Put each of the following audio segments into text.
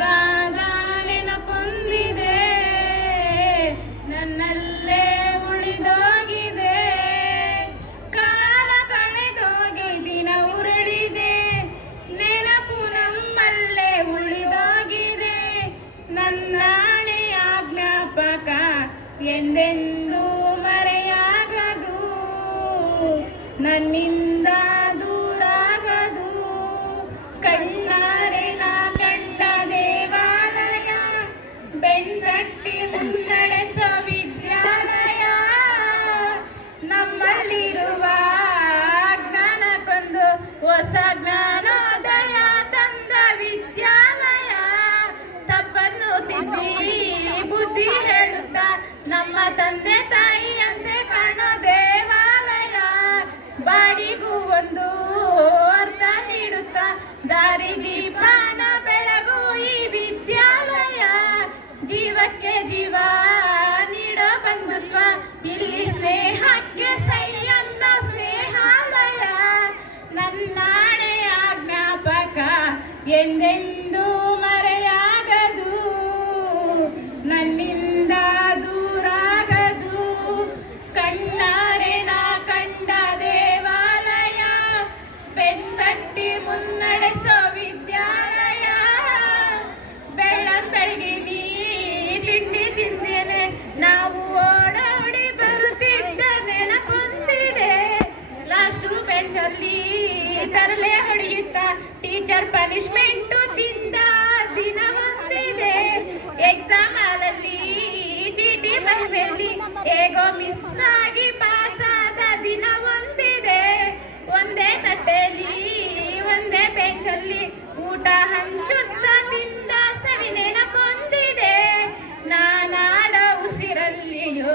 ಮುದ್ದಾದ ನೆನಪೊಂದಿದೆ, ನನ್ನಲ್ಲೇ ಉಳಿದೋಗಿದೆ. ಕಾಲ ಕಳೆದೋಗಿ ದಿನ ಉರುಳಿದೆ, ನೆನಪು ನಮ್ಮಲ್ಲೇ ಉಳಿದೋಗಿದೆ. ನನ್ನಾಳೆಯ ಜ್ಞಾಪಕ ಎಂದೆಂದೂ ಮರೆಯಾಗದು, ನನ್ನಿಂದ ದೂರಾಗದು. ಕಣ್ಣಾರೆ ನಾ ಕಂಡ ದೇವಾಲಯ, ಬೆಂತಟ್ಟಿ ಮುನ್ನಡೆಸೋ ವಿದ್ಯಾಲಯ, ನಮ್ಮಲ್ಲಿರುವ ಜ್ಞಾನಕ್ಕೊಂದು ಹೊಸ ಜ್ಞಾನೋದಯ ತಂದ ವಿದ್ಯಾಲಯ. ತಪ್ಪನ್ನು ತಿದ್ದಿ ಬುದ್ಧಿ ಹೇಳುತ್ತಾ ನಮ್ಮ ತಂದೆ ತಾಯಿಯಂತೆ ಕಾಣೋ ದೇವಾಲಯ. ಬಾಡಿಗೂ ಒಂದು ಅರ್ಥ ನೀಡುತ್ತಾ ದಾರಿ ದೀಪನ ಬೆಳಗು ಈ ವಿದ್ಯಾಲಯ. ಜೀವಕ್ಕೆ ಜೀವ ನೀಡೋ ಬಂಧುತ್ವ, ಇಲ್ಲಿ ಸ್ನೇಹಕ್ಕೆ ಸೈ ಅನ್ನೋ ಸ್ನೇಹಾಲಯ. ನನ್ನಾಡೆಯ ಜ್ಞಾಪಕ ಎಂದೆಂದೂ ಮರೆಯಾಗದು, ನನ್ನಿಂದ ದೂರಾಗದು. ಕಣ್ಣಾರೆ ನಾ ಕಂಡ ದೇವಾಲಯ, ಬೆಂತಟ್ಟಿ ಮುನ್ನಡೆಸೋ ವಿದ್ಯಾಲಯ. ಬೆಳಗ್ಗೆ ನೀ ತಿಂಡಿ ತಿಂದೇನೆ, ನಾವು ಓಡೋಡಿ ಬರುತ್ತಿದ್ದ ನೆನಪೊಂದಿದೆ. ಲಾಸ್ಟು ಬೆಂಚಲ್ಲಿ ತರಲೆ ಹೊಡೆಯುತ್ತಾ ಟೀಚರ್ ಪನಿಷ್ಮೆಂಟು ತಿಂದ ದಿನ ಹೊಂದಿದೆ. ಎಕ್ಸಾಮ್ ಹಾಲಲ್ಲಿ ಚೀಟಿ ಬರಬೇಲಿ ಹೇಗೋ ಮಿಸ್ ಆಗಿ ಪಾಸಾದ ದಿನ ಹೊಂದಿದೆ. ಒಂದೇ ತಟ್ಟೆಯಲ್ಲಿ ಒಂದೇ ಬೆಂಚಲ್ಲಿ ಊಟ ಹಂಚುತ್ತ ತಿಂದ ಸವಿ ನೆನಪೊಂದಿದೆ. ನಾನಾಡ ಉಸಿರಲ್ಲಿಯೂ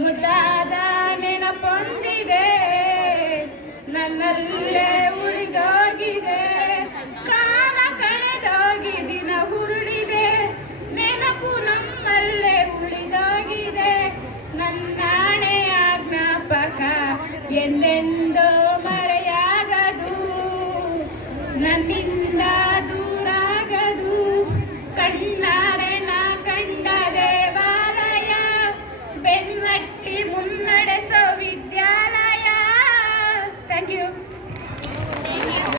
ಮುದ್ದಾದ ನೆನಪೊಂದಿದೆ, ನನ್ನಲ್ಲೇ